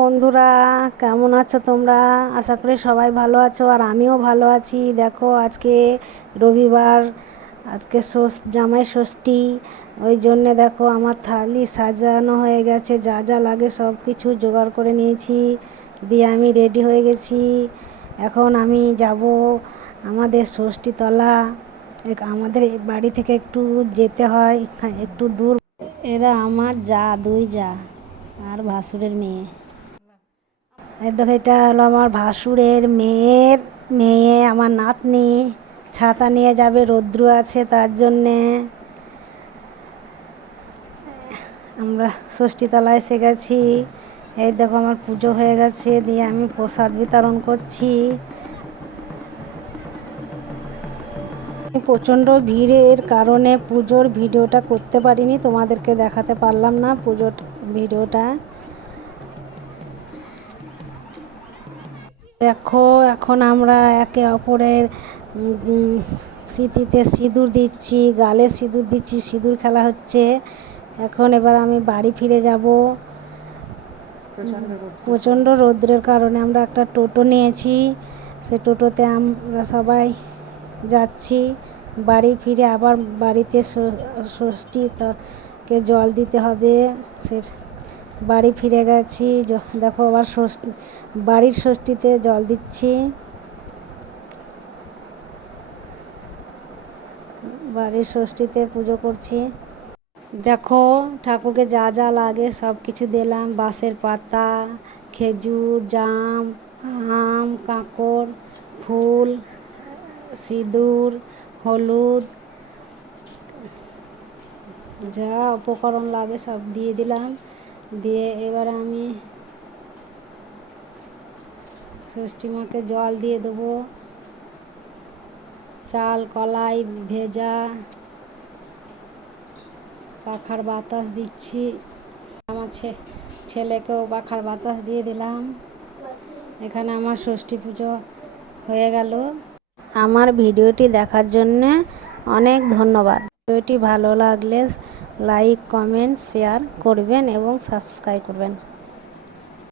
বন্ধুরা, কেমন আছো তোমরা? আশা করি সবাই ভালো আছো, আর আমিও ভালো আছি। দেখো, আজকে রবিবার, আজকে জামাই ষষ্ঠী। ওই জন্যে দেখো আমার থালি সাজানো হয়ে গেছে, যা যা লাগে সব কিছু জোগাড় করে নিয়েছি, দিয়ে আমি রেডি হয়ে গেছি। এখন আমি যাব আমাদের ষষ্ঠীতলা। আমাদের বাড়ি থেকে একটু যেতে হয়, একটু দূর। এরা আমার দুই যা আর ভাসুরের মেয়ে। এই দেখো, এটা হলো আমার ভাসুরের মেয়ের মেয়ে, আমার নাতনি। ছাতা নিয়ে যাবে, রৌদ্র আছে তার জন্যে। আমরা ষষ্ঠীতলায় এসে গেছি। এই দেখো, আমার পুজো হয়ে গেছে, দিয়ে আমি প্রসাদ বিতরণ করছি। প্রচণ্ড ভিড়ের কারণে পুজোর ভিডিওটা করতে পারিনি, তোমাদেরকে দেখাতে পারলাম না পুজোর ভিডিওটা। দেখো, এখন আমরা একে অপরের স্মৃতিতে সিঁদুর দিচ্ছি, গালে সিঁদুর দিচ্ছি, সিঁদুর খেলা হচ্ছে। এখন এবার আমি বাড়ি ফিরে যাব। প্রচণ্ড রৌদ্রের কারণে আমরা একটা টোটো নিয়েছি, সে টোটোতে আমরা সবাই যাচ্ছি বাড়ি ফিরে। আবার বাড়িতে ষষ্ঠীকে জল দিতে হবে, সে বাড়ি ফিরে গেছি। দেখো, আবার বাড়ির ষষ্ঠীতে জল দিচ্ছি, বাড়ির ষষ্ঠীতে পুজো করছি। দেখো, ঠাকুরকে যা যা লাগে সব কিছু দিলাম, বাঁশের পাতা, খেজুর, জাম, আম, কাঁকড়, ফুল, সিঁদুর, হলুদ, যা উপকরণ লাগে সব দিয়ে দিলাম। দিয়ে এবার আমি ষষ্ঠী মাকে জল দিয়ে দেবো। চাল কলাই ভেজা, পাখার বাতাস দিচ্ছি। আমার ছেলেকেও পাখার বাতাস দিয়ে দিলাম। এখানে আমার ষষ্ঠী পুজো হয়ে গেল। আমার ভিডিওটি দেখার জন্যে অনেক ধন্যবাদ। ভিডিওটি ভালো লাগলে লাইক, কমেন্ট, শেয়ার করবেন এবং সাবস্ক্রাইব করবেন।